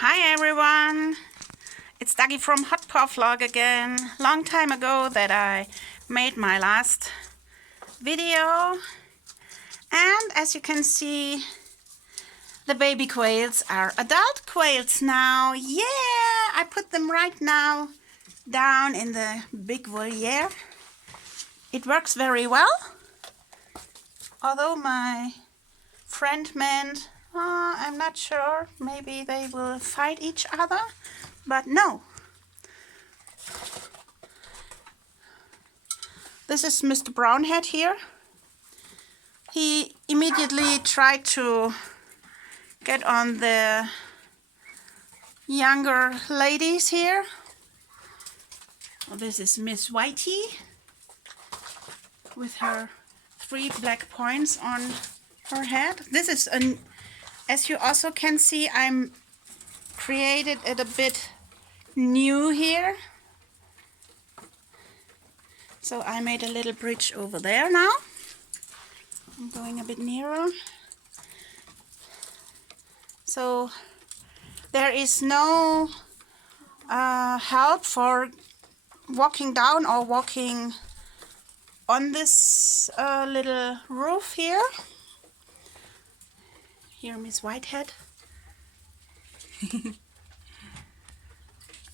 Hi everyone, it's Dagi from Hot Paw Vlog again. Long time ago that I made my last video, and as you can see, the baby quails are adult quails now. Yeah, I put them right now down in the big voliere. It works very well, although my friend meant I'm not sure, maybe they will fight each other, but no. This is Mr. Brownhead here. He immediately tried to get on the younger ladies here. Well, this is Miss Whitey with her 3 black points on her head. This is as you also can see, I'm created it a bit new here. So I made a little bridge over there now. I'm going a bit nearer. So there is no help for walking down or walking on this little roof here. Here, Miss Whitehead.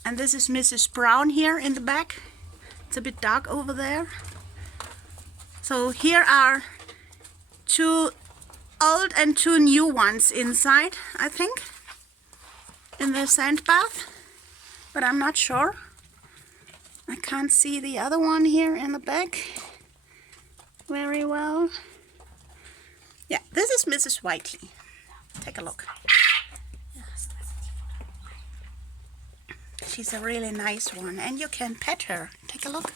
And this is Mrs. Brown here in the back. It's a bit dark over there. So here are 2 old and 2 new ones inside, I think, in the sand bath, but I'm not sure. I can't see the other one here in the back very well. Yeah, this is Mrs. Whitey. Take a look. She's a really nice one, and you can pet her. Take a look.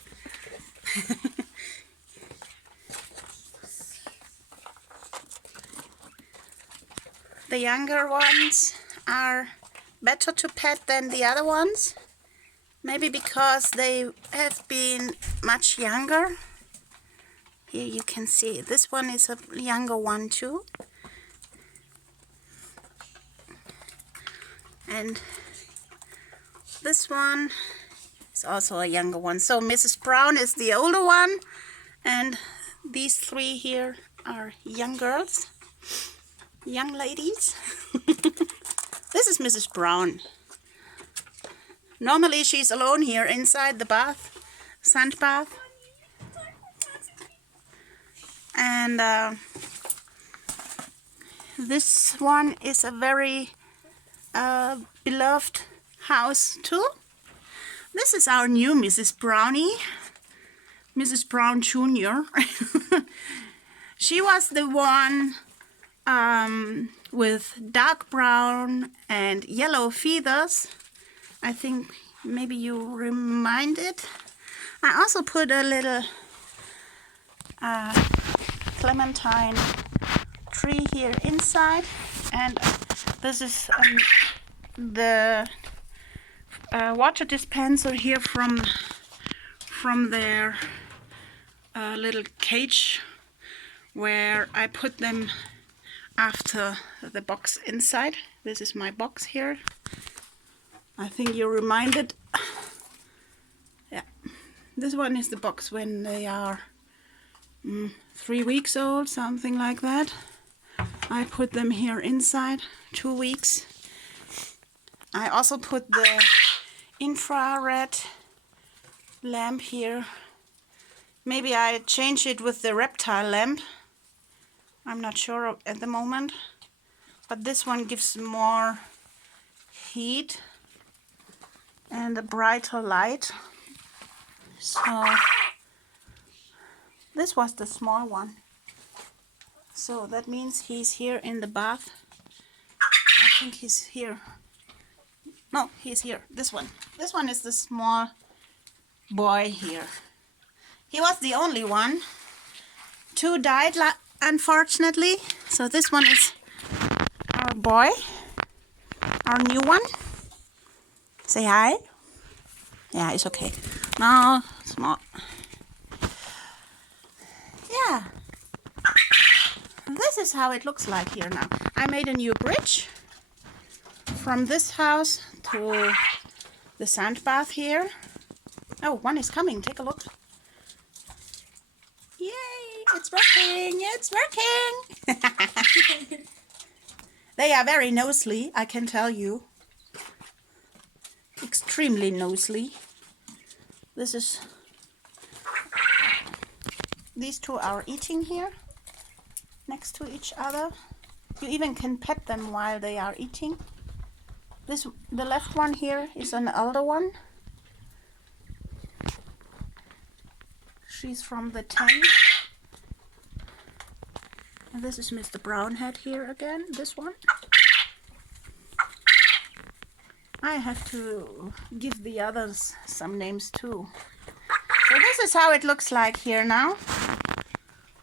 The younger ones are better to pet than the other ones. Maybe because they have been much younger. Here you can see this one is a younger one too. And this one is also a younger one. So Mrs. Brown is the older one, and these 3 here are young girls, young ladies. This is Mrs. Brown. Normally she's alone here inside the bath, sand bath. And this one is a very beloved house too. This is our new Mrs. Brownie, Mrs. Brown Jr. She was the one with dark brown and yellow feathers. I think maybe you remind it. I also put a little clementine tree here inside, and this is the water dispenser here from their little cage where I put them after the box inside. This is my box here. I think you're reminded. Yeah, this one is the box when they are 3 weeks old, something like that. I put them here inside 2 weeks. I also put the infrared lamp here. Maybe I change it with the reptile lamp. I'm not sure at the moment, but this one gives more heat and a brighter light. So this was the small one. So that means he's here in the bath. I think he's here. No, he's here. This one. This one is the small boy here. He was the only one. 2 died, unfortunately. So this one is our boy, our new one. Say hi. Yeah, it's okay. No, small. Yeah. This is how it looks like here now. I made a new bridge from this house to the sand bath here. Oh, one is coming. Take a look. Yay! It's working! It's working! They are very nosy, I can tell you. Extremely nosy. These two are eating here next to each other. You even can pet them while they are eating. The left one here is an older one. She's from the 10. And this is Mr. Brownhead here again, this one. I have to give the others some names too. So this is how it looks like here now.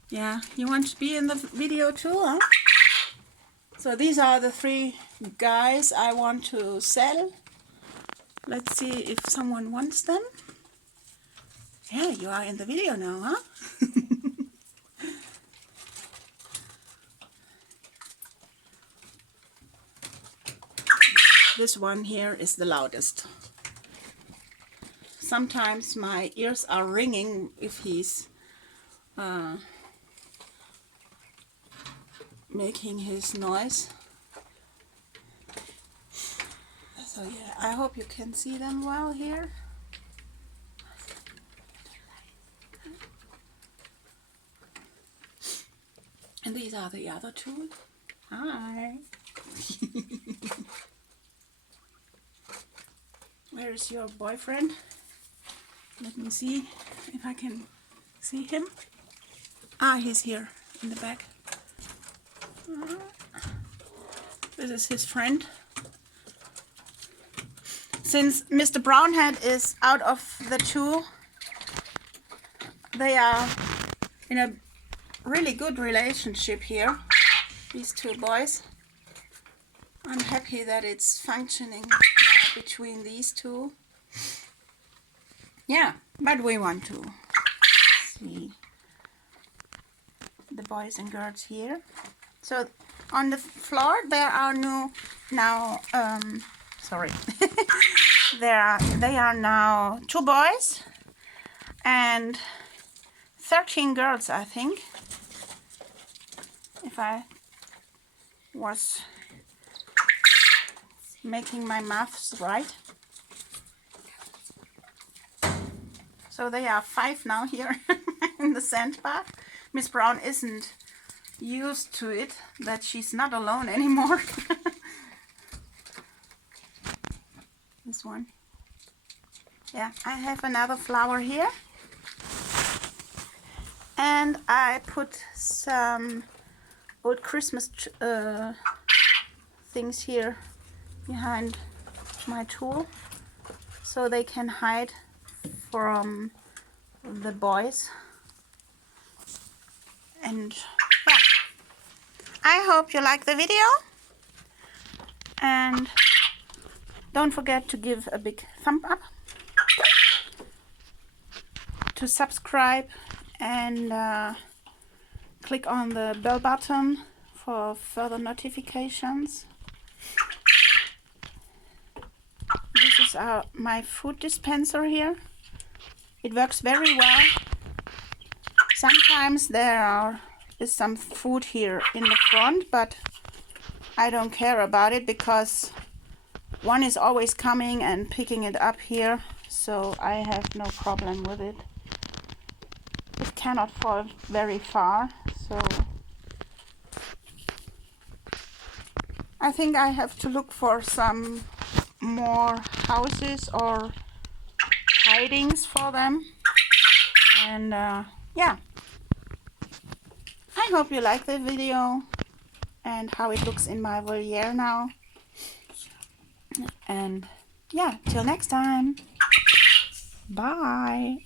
Yeah, you want to be in the video too, huh? So these are the 3 guys I want to sell. Let's see if someone wants them. Yeah, you are in the video now, huh? This one here is the loudest. Sometimes my ears are ringing if he's making his noise. So yeah, I hope you can see them well here. And these are the other 2. Hi. Where is your boyfriend? Let me see if I can see him. Ah, he's here in the back. This is his friend. Since Mr. Brownhead is out of the 2, they are in a really good relationship here, these 2 boys. I'm happy that it's functioning between these 2. Yeah, but we want to see the boys and girls here. So on the floor there are they are now 2 boys and 13 girls, I think, if I was making my maths right. So they are 5 now here in the sand bath. Miss Brown isn't used to it, that she's not alone anymore. This one. Yeah, I have another flower here. And I put some old Christmas things here behind my tool so they can hide from the boys. And yeah, I hope you like the video, and don't forget to give a big thumb up, to subscribe, and click on the bell button for further notifications. This is my food dispenser here. It works very well. Sometimes there is some food here in the front, but I don't care about it because one is always coming and picking it up here, so I have no problem with it. It cannot fall very far, so I think I have to look for some more houses or hidings for them. And yeah, I hope you like the video and how it looks in my voliere now. And yeah, till next time. Bye.